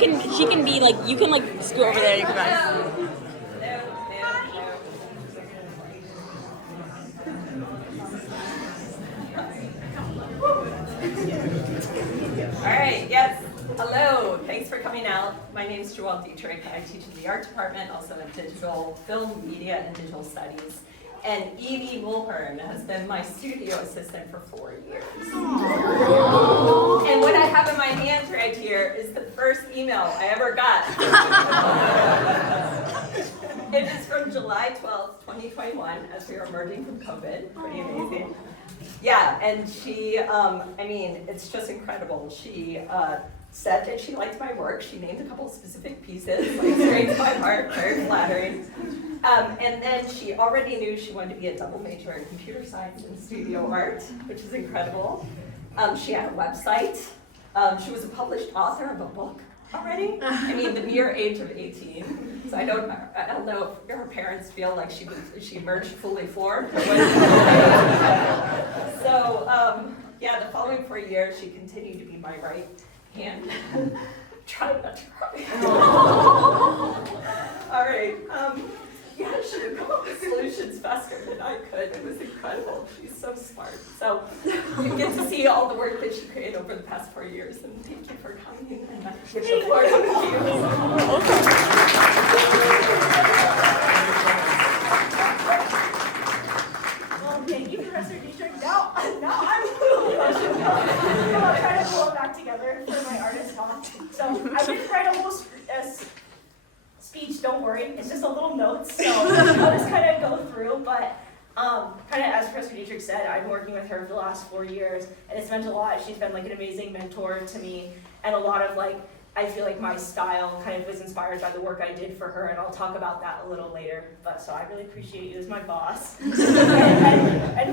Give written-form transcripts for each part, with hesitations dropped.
she can be like, you can like scoot over there and you can run. All right, yes. Hello, thanks for coming out. My name is Joelle Dietrich. I teach in the art department, also in digital film, media, and digital studies. And Evie Mulhern has been my studio assistant for 4 years. And what I have in my hand right here is the first email I ever got. It is from July 12th, 2021, as we are emerging from COVID. Pretty amazing. Yeah, and she, it's just incredible. She said that she liked my work. She named a couple of specific pieces, like straight to my heart, very flattering. And then she already knew she wanted to be a double major in computer science and studio art, which is incredible. She had a website. She was a published author of a book already. I mean, the mere age of 18. So I don't know if her parents feel like she emerged fully formed. So the following 4 years, she continued to be my right hand. Try not to cry. All right. She would come up with solutions faster than I could. It was incredible. She's so smart. So you get to see all the work that she created over the past 4 years. And thank you for coming. And I give the floor to Well, thank you, Professor Dietrich. Now I'm really emotional. I'll try to pull it back together for my artist talk. So I didn't write a whole speech, don't worry. It's just a little notes, so I'll just kind of go through. But kind of as Professor Dietrich said, I've been working with her for the last 4 years, and it's meant a lot. She's been like an amazing mentor to me, and a lot of I feel like my style kind of was inspired by the work I did for her, and I'll talk about that a little later. But so I really appreciate you as my boss and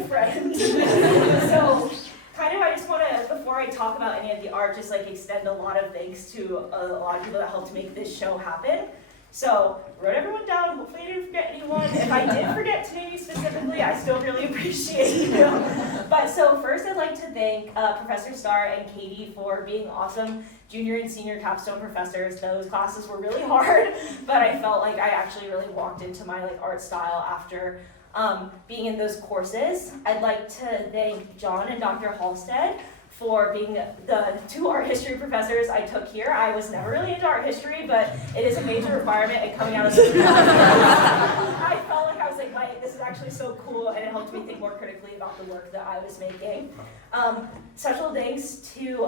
friend. So kind of I just want to, before I talk about any of the art, just extend a lot of thanks to a lot of people that helped make this show happen. So, wrote everyone down, hopefully I didn't forget anyone. If I did forget to name you specifically, I still really appreciate you. But so first I'd like to thank Professor Starr and Katie for being awesome junior and senior capstone professors. Those classes were really hard, but I felt like I actually really walked into my art style after being in those courses. I'd like to thank John and Dr. Halstead for being the 2 art history professors I took here. I was never really into art history, but it is a major requirement, and coming out of this I felt like I was this is actually so cool, and it helped me think more critically about the work that I was making. Special thanks to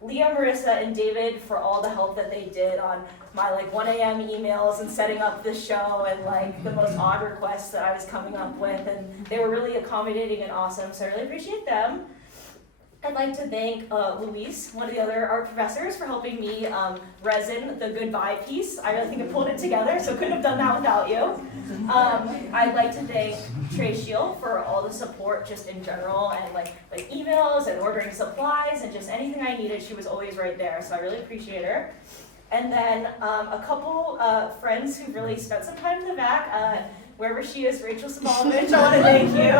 Leah, Marissa, and David for all the help that they did on my 1 a.m. emails and setting up the show and the most odd requests that I was coming up with, and they were really accommodating and awesome, so I really appreciate them. I'd like to thank Luis, one of the other art professors, for helping me resin the goodbye piece. I really think I pulled it together, so couldn't have done that without you. I'd like to thank Trey Shield for all the support just in general, and emails and ordering supplies and just anything I needed. She was always right there, so I really appreciate her. And then a couple friends who really spent some time in the back. Wherever she is, Rachel Simonovich, I want to thank you.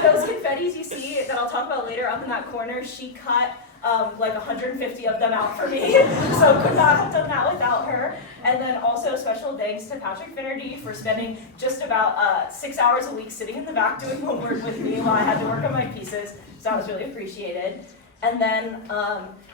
Those confettis you see that I'll talk about later up in that corner, she cut 150 of them out for me, so could not have done that without her. And then also special thanks to Patrick Finnerty for spending just about 6 hours a week sitting in the back doing homework with me while I had to work on my pieces, so that was really appreciated. And then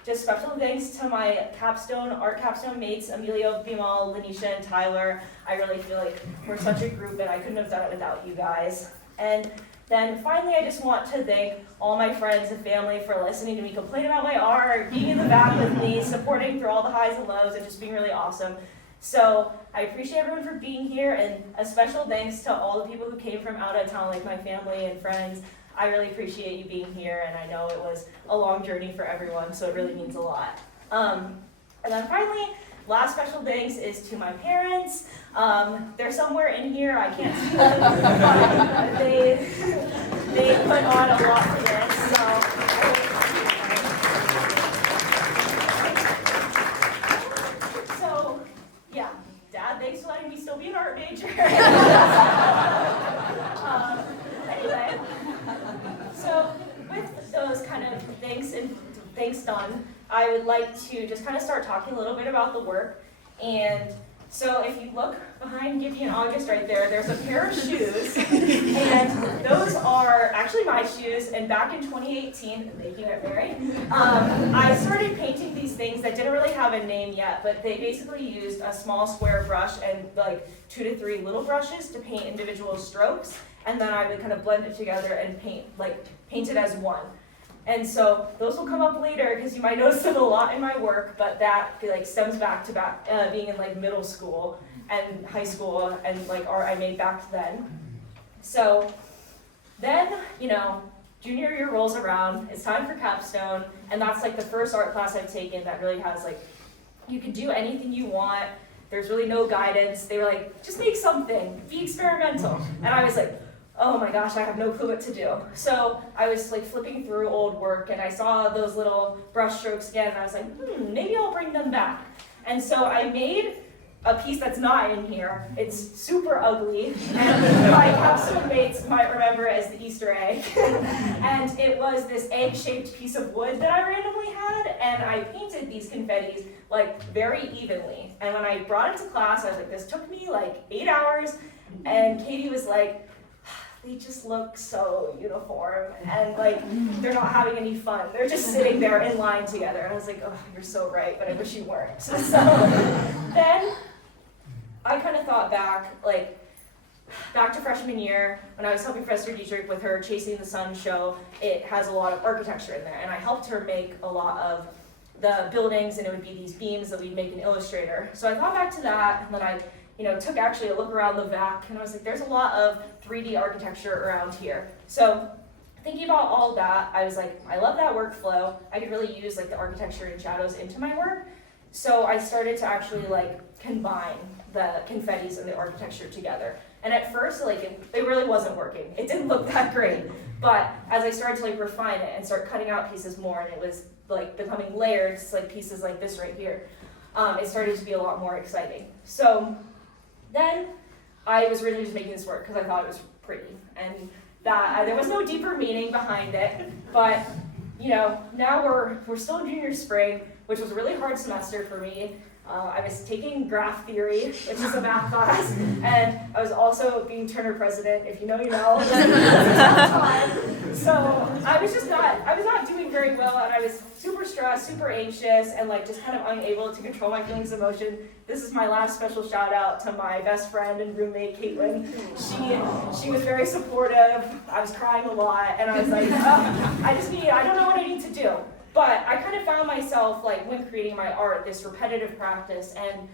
just special thanks to my art capstone mates, Emilio, Bimal, Lanisha, and Tyler. I really feel like we're such a group, and I couldn't have done it without you guys. And then finally, I just want to thank all my friends and family for listening to me complain about my art, being in the back with me, supporting through all the highs and lows, and just being really awesome. So I appreciate everyone for being here, and a special thanks to all the people who came from out of town, like my family and friends. I really appreciate you being here, and I know it was a long journey for everyone, so it really means a lot. And then finally, last special thanks is to my parents. They're somewhere in here, I can't see them, but they put on a lot for this, so yeah, Dad, thanks for letting me still be an art major. Anyway, so with those kind of thanks done, I would like to just kind of start talking a little bit about the work. And so if you look behind Gibby and August right there, there's a pair of shoes, and those are actually my shoes. And back in 2018, thank you, Aunt Mary, I started painting these things that didn't really have a name yet, but they basically used a small square brush and like 2 to 3 little brushes to paint individual strokes, and then I would kind of blend it together and paint it as one. And so those will come up later because you might notice them a lot in my work, but that like stems back to being in like middle school and high school and like art I made back then. So then, junior year rolls around, it's time for capstone, and that's like the first art class I've taken that really has like, you can do anything you want, there's really no guidance. They were like, just make something, be experimental. And I was like, oh my gosh, I have no clue what to do. So I was like flipping through old work and I saw those little brush strokes again and I was like, maybe I'll bring them back. And so I made a piece that's not in here. It's super ugly, and my capstone mates might remember it as the Easter egg. And it was this egg-shaped piece of wood that I randomly had, and I painted these confettis like very evenly. And when I brought it to class, I was like, this took me like 8 hours, and Katie was like, they just look so uniform and like they're not having any fun. They're just sitting there in line together. And I was like, oh, you're so right, but I wish you weren't. So then I kind of thought back to freshman year when I was helping Professor Dietrich with her Chasing the Sun show. It has a lot of architecture in there, and I helped her make a lot of the buildings, and it would be these beams that we'd make in Illustrator. So I thought back to that, and then I took actually a look around the VAC, and I was like, there's a lot of 3D architecture around here. So thinking about all that, I was like, I love that workflow. I could really use like the architecture and shadows into my work. So I started to actually like combine the confettis and the architecture together. And at first, it really wasn't working. It didn't look that great. But as I started to like refine it and start cutting out pieces more, and it was like becoming layered, like pieces like this right here, it started to be a lot more exciting. So then I was really just making this work because I thought it was pretty, and that there was no deeper meaning behind it. But now we're still in junior spring, which was a really hard semester for me. I was taking graph theory, which is a math class, and I was also being Turner president. If you know, you know. So I was not doing very well, and I was super stressed, super anxious, and like just kind of unable to control my feelings and emotion. This is my last special shout out to my best friend and roommate, Caitlin. She was very supportive. I was crying a lot, and I was like, I don't know what I need to do. But I kind of found myself, like, when creating my art, this repetitive practice and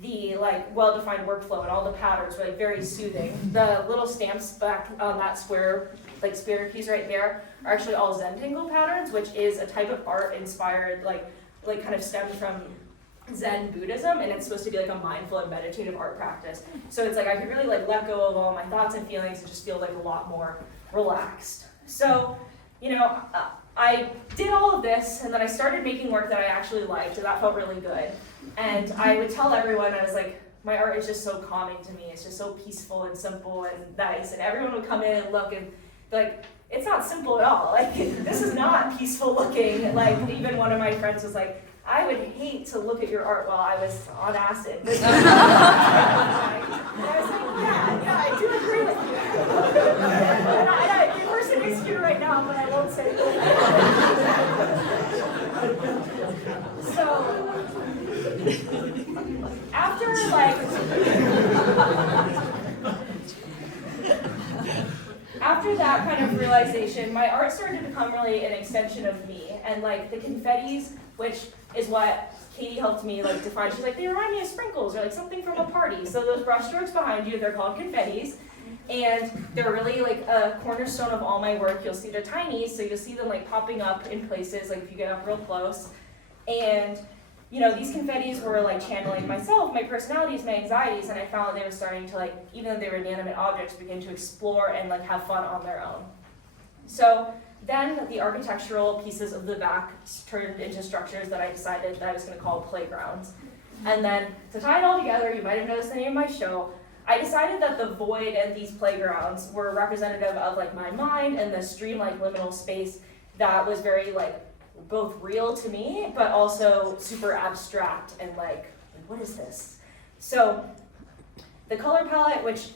the, like, well-defined workflow and all the patterns were, like, very soothing. The little stamps back on that square piece right there are actually all Zentangle patterns, which is a type of art inspired, like kind of stemmed from Zen Buddhism, and it's supposed to be, like, a mindful and meditative art practice. So it's like I could really, like, let go of all my thoughts and feelings and just feel, like, a lot more relaxed. So, I did all of this, and then I started making work that I actually liked, and that felt really good. And I would tell everyone, I was like, my art is just so calming to me. It's just so peaceful and simple and nice. And everyone would come in and look and be like, it's not simple at all. Like, this is not peaceful looking. Like, even one of my friends was like, I would hate to look at your art while I was on acid. And I was like, yeah, I do agree with you. And the person is here right now, but I won't say it. So, after that kind of realization, my art started to become really an extension of me. And like the confettis, which is what Katie helped me like define. She's like, they remind me of sprinkles or like something from a party. So those brush strokes behind you, they're called confettis. And they're really like a cornerstone of all my work. You'll see they're tiny, so you'll see them like popping up in places like if you get up real close. And these confettis were like channeling myself, my personalities, my anxieties, and I found that they were starting to like, even though they were inanimate objects, begin to explore and like have fun on their own. So then the architectural pieces of the back turned into structures that I decided that I was going to call playgrounds. And then to tie it all together, you might have noticed the name of my show, I decided that the void and these playgrounds were representative of like my mind and the stream-like liminal space that was very like both real to me, but also super abstract and like what is this? So the color palette, which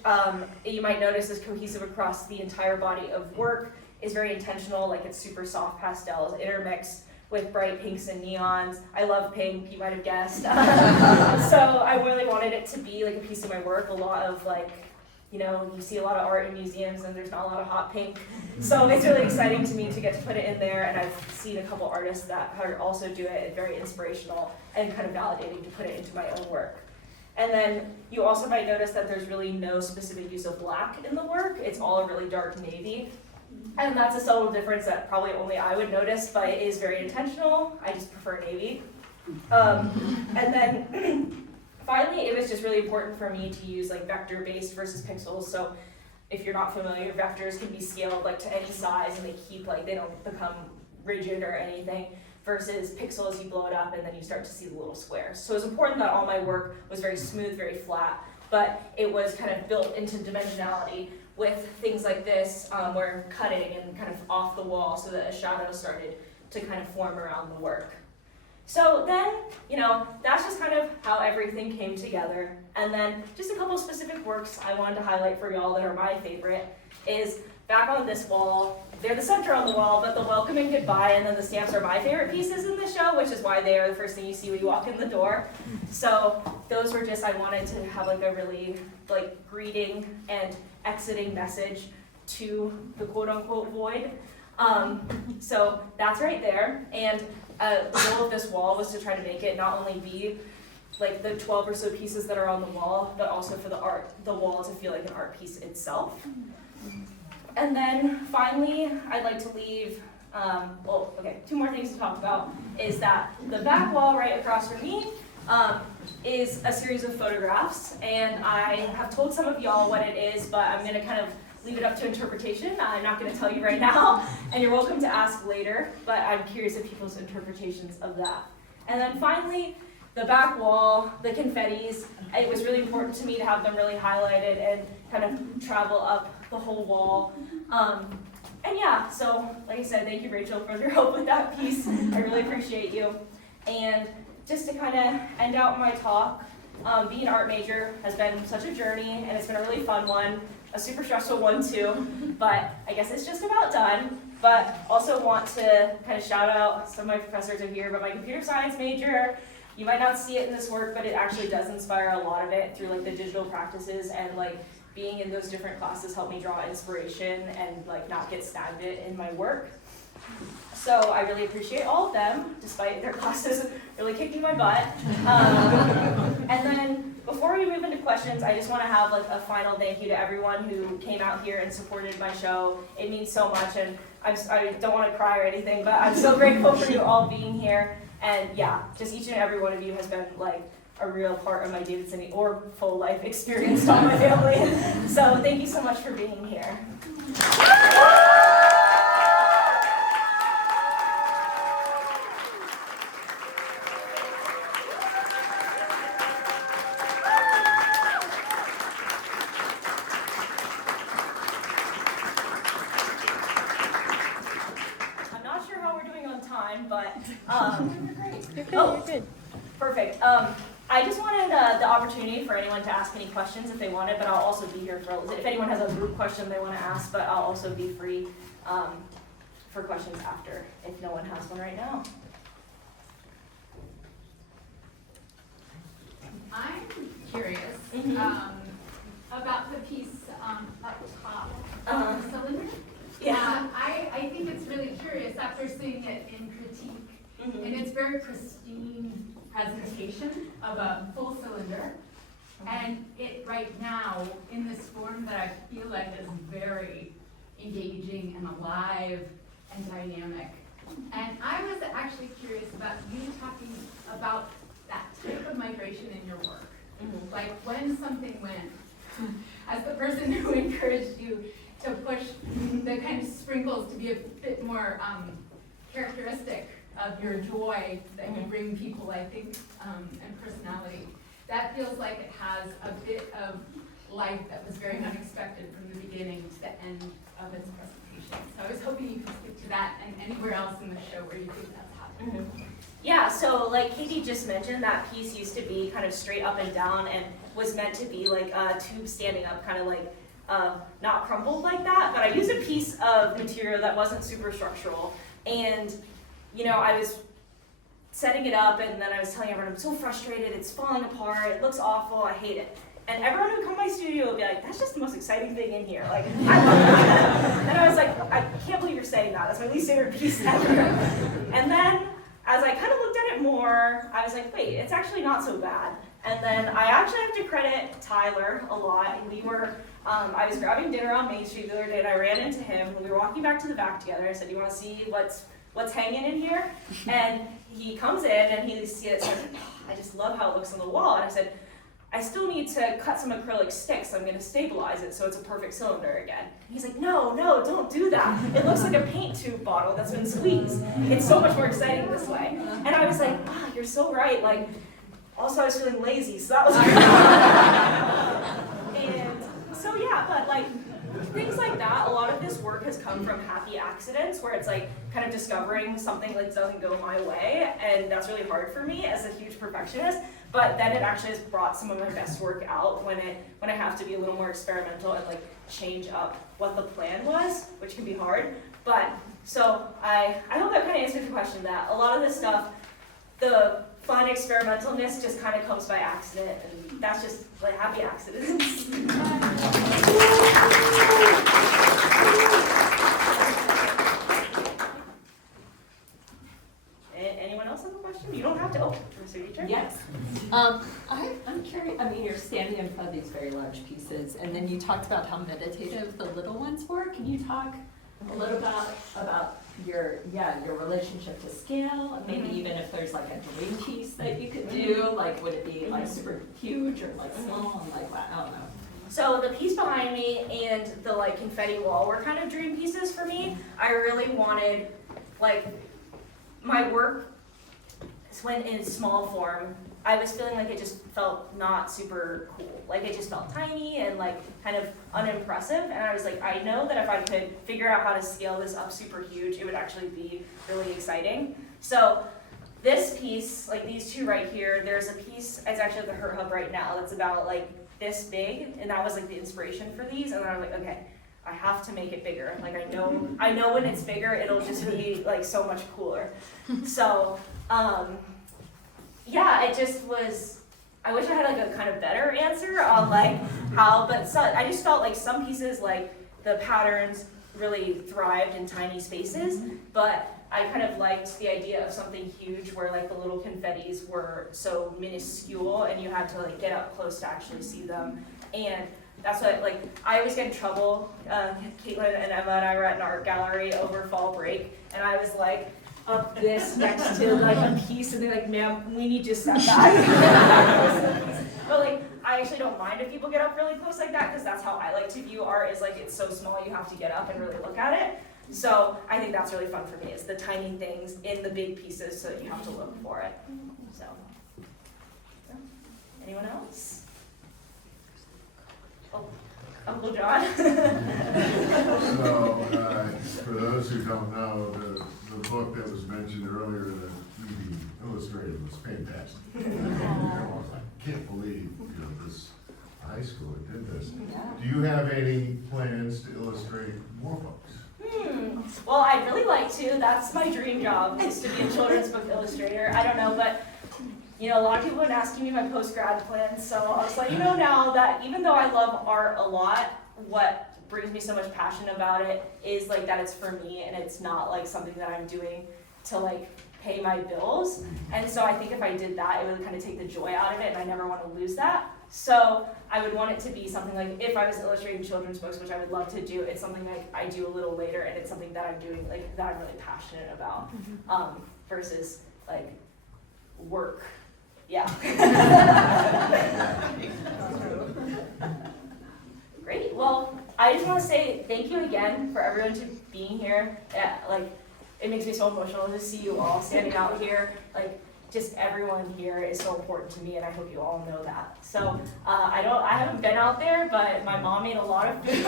you might notice is cohesive across the entire body of work, is very intentional. Like it's super soft pastels intermixed with bright pinks and neons. I love pink, you might have guessed. So I really wanted it to be like a piece of my work. A lot of like, you know, you see a lot of art in museums and there's not a lot of hot pink. So it's really exciting to me to get to put it in there, and I've seen a couple artists that also do it. It's very inspirational and kind of validating to put it into my own work. And then you also might notice that there's really no specific use of black in the work. It's all a really dark navy. And that's a subtle difference that probably only I would notice, but it is very intentional. I just prefer navy. And then finally, it was just really important for me to use like vector-based versus pixels. So if you're not familiar, vectors can be scaled like to any size, and they don't become rigid or anything. Versus pixels, you blow it up and then you start to see the little squares. So it's important that all my work was very smooth, very flat, but it was kind of built into dimensionality with things like this, where cutting and kind of off the wall so that a shadow started to kind of form around the work. So then, you know, that's just kind of how everything came together. And then just a couple specific works I wanted to highlight for y'all that are my favorite is back on this wall. They're the center on the wall, but the welcome and goodbye and then the stamps are my favorite pieces in the show, which is why they are the first thing you see when you walk in the door. So those were just, I wanted to have like a really like greeting and exiting message to the quote unquote void. So that's right there. And the goal of this wall was to try to make it not only be like the 12 or so pieces that are on the wall, but also for the wall to feel like an art piece itself. And then finally, I'd like to leave, two more things to talk about is that the back wall right across from me is a series of photographs, and I have told some of y'all what it is, but I'm gonna kind of leave it up to interpretation. I'm not gonna tell you right now, and you're welcome to ask later, but I'm curious of people's interpretations of that. And then finally, the back wall, the confettis, it was really important to me to have them really highlighted and kind of travel up the whole wall. And yeah, so like I said, thank you, Rachel, for your help with that piece. I really appreciate you. And just to kind of end out my talk, being an art major has been such a journey, and it's been a really fun one, a super stressful one too, but I guess it's just about done. But also want to kind of shout out, some of my professors are here, but my computer science major, you might not see it in this work, but it actually does inspire a lot of it through like the digital practices, and like being in those different classes helped me draw inspiration and like not get stagnant in my work. So I really appreciate all of them, despite their classes really kicking my butt. And then before we move into questions, I just want to have like a final thank you to everyone who came out here and supported my show. It means so much, and I don't want to cry or anything, but I'm so grateful for you all being here. And yeah, just each and every one of you has been like a real part of my Davidson or full life experience on my family. So thank you so much for being here. I'm not sure how we're doing on time, but You're good. Perfect. I just wanted the opportunity for anyone to ask any questions if they wanted, but I'll also be here if anyone has a group question they want to ask, but I'll also be free for questions after if no one has one right now. I'm curious about the piece up top of the cylinder. Yeah. I think it's really curious after seeing it in critique, and it's very pristine presentation of a full cylinder, and it right now in this form that I feel like is very engaging and alive and dynamic. And I was actually curious about you talking about that type of migration in your work. Like when something went, as the person who encouraged you to push the kind of sprinkles to be a bit more characteristic of your joy that you bring people, I think, and personality. That feels like it has a bit of life that was very unexpected from the beginning to the end of its presentation. So I was hoping you could speak to that and anywhere else in the show where you think that's Yeah, so like Katie just mentioned, that piece used to be kind of straight up and down and was meant to be like a tube standing up, kind of like not crumpled like that, but I used a piece of material that wasn't super structural. And, you know, I was setting it up and then I was telling everyone, I'm so frustrated, it's falling apart, it looks awful, I hate it. And everyone who would come to my studio would be like, that's just the most exciting thing in here. Like, I love that. And I was like, I can't believe you're saying that. That's my least favorite piece ever. And then, as I kind of looked at it more, I was like, wait, it's actually not so bad. And then I actually have to credit Tyler a lot. And we were, I was grabbing dinner on Main Street the other day and I ran into him. We were walking back to the back together. I said, you want to see what's hanging in here? And he comes in and he sees it and says, oh, I just love how it looks on the wall. And I said, I still need to cut some acrylic sticks. I'm going to stabilize it so it's a perfect cylinder again. He's like, no, don't do that. It looks like a paint tube bottle that's been squeezed. It's so much more exciting this way. And I was like, ah, you're so right. Like, also I was feeling lazy, so that was And so yeah, but like, things like that, a lot of this work has come from happy accidents where it's like kind of discovering something like doesn't go my way, and that's really hard for me as a huge perfectionist. But then it actually has brought some of my best work out when I have to be a little more experimental and like change up what the plan was, which can be hard. But so I hope that kind of answers your question. That a lot of this stuff, the fun experimentalness just kind of comes by accident, and that's just like happy accidents. Anyone else have a question? You don't have to. Oh, Mr. Teacher? Yes. I'm curious, I mean, you're standing in front of these very large pieces, and then you talked about how meditative the little ones were. Can you talk a little about your relationship to scale, and maybe even if there's like a dream piece that you could do, like would it be like super huge or like small, and like I don't know. So the piece behind me and the like confetti wall were kind of dream pieces for me. I really wanted like my work when in small form. I was feeling like it just felt not super cool. Like it just felt tiny and like kind of unimpressive. And I was like, I know that if I could figure out how to scale this up super huge, it would actually be really exciting. So this piece, like these two right here, there's a piece, it's actually at the Hurt Hub right now, that's about like this big. And that was like the inspiration for these. And then I was like, okay, I have to make it bigger. Like I know when it's bigger, it'll just be like so much cooler. So, yeah, it just was, I wish I had like a kind of better answer on like how, but so, I just felt like some pieces, like the patterns really thrived in tiny spaces, but I kind of liked the idea of something huge where like the little confettis were so minuscule and you had to like get up close to actually see them. And that's what, like, I always get in trouble. Caitlin and Emma and I were at an art gallery over fall break, and I was like, up this next to like a piece, and they're like, ma'am, we need to set that. But like, I actually don't mind if people get up really close like that, because that's how I like to view art, is like it's so small you have to get up and really look at it. So I think that's really fun for me, is the tiny things in the big pieces so that you have to look for it. So, anyone else? Oh, Uncle John. So, for those who don't know, the book that was mentioned earlier that Evie illustrated was fantastic. I was like, I can't believe this high school did this. Do you have any plans to illustrate more books? Well, I'd really like to. That's my dream job, is to be a children's book illustrator. I don't know, but you know, a lot of people have been asking me my post-grad plans, so I was like, you know, now that even though I love art a lot, what brings me so much passion about it is like that it's for me and it's not like something that I'm doing to like pay my bills. And so I think if I did that, it would kind of take the joy out of it, and I never want to lose that. So I would want it to be something like, if I was illustrating children's books, which I would love to do, it's something like I do a little later, and it's something that I'm doing like that I'm really passionate about, versus like work. Yeah. Great. Well, I just want to say thank you again for everyone to being here. Like, it makes me so emotional to see you all standing out here, like just everyone here is so important to me, and I hope you all know that. So I haven't been out there, but my mom made a lot of food.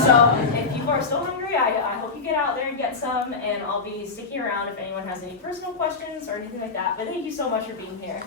So if people are still hungry, I hope you get out there and get some, and I'll be sticking around if anyone has any personal questions or anything like that. But thank you so much for being here.